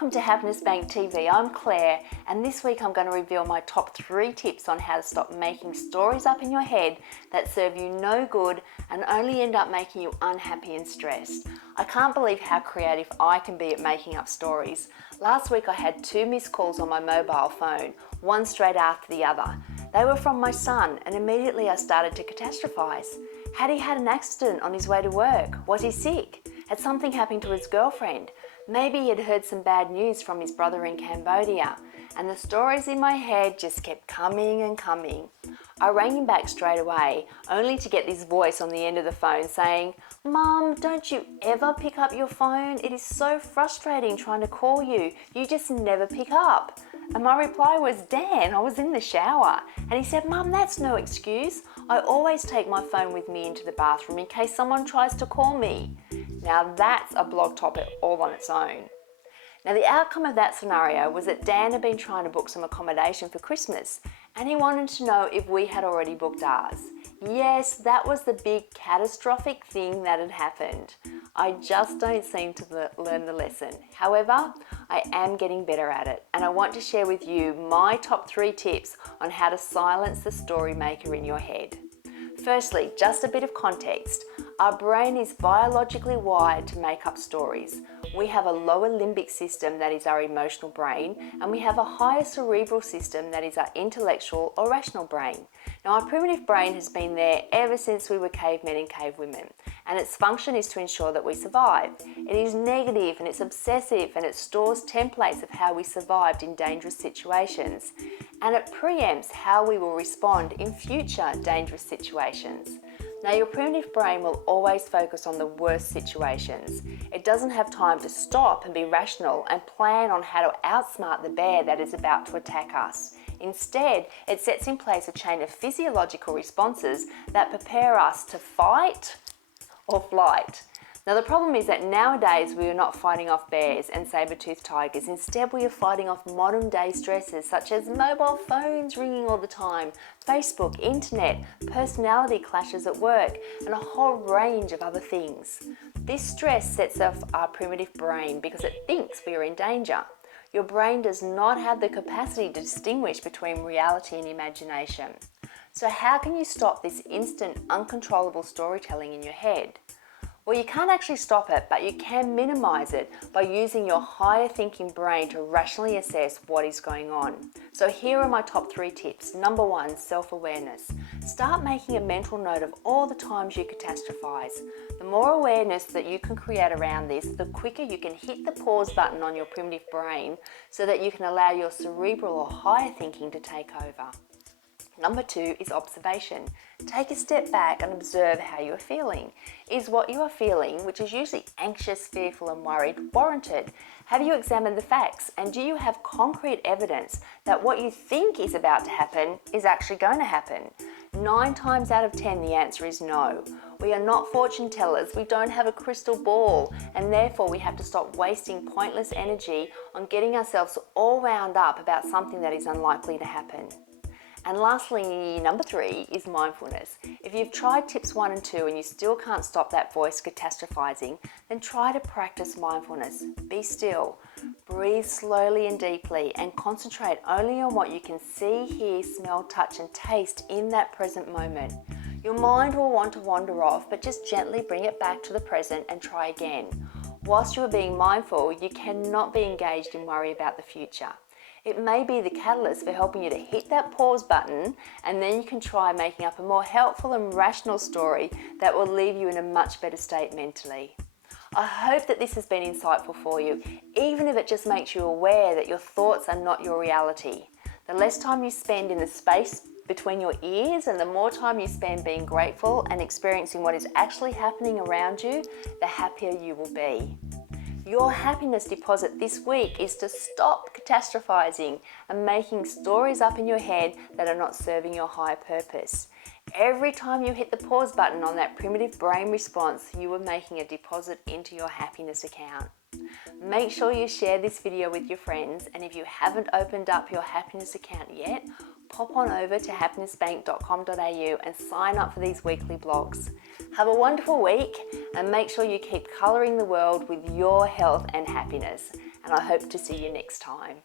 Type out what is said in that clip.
Welcome to Happiness Bank TV. I'm Claire, and this week I'm going to reveal my top 3 tips on how to stop making stories up in your head that serve you no good and only end up making you unhappy and stressed. I can't believe how creative I can be at making up stories. Last week I had 2 missed calls on my mobile phone, one straight after the other. They were from my son, and immediately I started to catastrophize. Had he had an accident on his way to work? Was he sick? Had something happened to his girlfriend? Maybe he had heard some bad news from his brother in Cambodia, and the stories in my head just kept coming and coming. I rang him back straight away, only to get this voice on the end of the phone saying, "Mum, don't you ever pick up your phone? It is so frustrating trying to call you. You just never pick up." And my reply was, "Dan, I was in the shower." And he said, "Mum, that's no excuse. I always take my phone with me into the bathroom in case someone tries to call me." Now that's a blog topic all on its own. Now the outcome of that scenario was that Dan had been trying to book some accommodation for Christmas, and he wanted to know if we had already booked ours. Yes, that was the big catastrophic thing that had happened. I just don't seem to learn the lesson. However, I am getting better at it, and I want to share with you my top 3 tips on how to silence the story maker in your head. Firstly, just a bit of context. Our brain is biologically wired to make up stories. We have a lower limbic system, that is our emotional brain, and we have a higher cerebral system, that is our intellectual or rational brain. Now, our primitive brain has been there ever since we were cavemen and cavewomen, and its function is to ensure that we survive. It is negative and it's obsessive, and it stores templates of how we survived in dangerous situations, and it preempts how we will respond in future dangerous situations. Now, your primitive brain will always focus on the worst situations. It doesn't have time to stop and be rational and plan on how to outsmart the bear that is about to attack us. Instead, it sets in place a chain of physiological responses that prepare us to fight or flight. Now, the problem is that nowadays we are not fighting off bears and saber-toothed tigers. Instead, we are fighting off modern day stresses such as mobile phones ringing all the time, Facebook, internet, personality clashes at work, and a whole range of other things. This stress sets off our primitive brain because it thinks we are in danger. Your brain does not have the capacity to distinguish between reality and imagination. So how can you stop this instant, uncontrollable storytelling in your head? Well, you can't actually stop it, but you can minimize it by using your higher thinking brain to rationally assess what is going on. So here are my top 3 tips. Number 1, self-awareness. Start making a mental note of all the times you catastrophize. The more awareness that you can create around this, the quicker you can hit the pause button on your primitive brain so that you can allow your cerebral or higher thinking to take over. Number 2 is observation. Take a step back and observe how you are feeling. Is what you are feeling, which is usually anxious, fearful and worried, warranted? Have you examined the facts, and do you have concrete evidence that what you think is about to happen is actually going to happen? 9 times out of 10 the answer is no. We are not fortune tellers, we don't have a crystal ball, and therefore we have to stop wasting pointless energy on getting ourselves all wound up about something that is unlikely to happen. And lastly, number 3 is mindfulness. If you've tried tips 1 and 2 and you still can't stop that voice catastrophizing, then try to practice mindfulness. Be still, breathe slowly and deeply, and concentrate only on what you can see, hear, smell, touch and taste in that present moment. Your mind will want to wander off, but just gently bring it back to the present and try again. Whilst you are being mindful, you cannot be engaged in worry about the future. It may be the catalyst for helping you to hit that pause button, and then you can try making up a more helpful and rational story that will leave you in a much better state mentally. I hope that this has been insightful for you, even if it just makes you aware that your thoughts are not your reality. The less time you spend in the space between your ears and the more time you spend being grateful and experiencing what is actually happening around you, the happier you will be. Your happiness deposit this week is to stop catastrophizing and making stories up in your head that are not serving your higher purpose. Every time you hit the pause button on that primitive brain response, you are making a deposit into your happiness account. Make sure you share this video with your friends, and if you haven't opened up your happiness account yet, pop on over to happinessbank.com.au and sign up for these weekly blogs. Have a wonderful week, and make sure you keep colouring the world with your health and happiness. And and I hope to see you next time.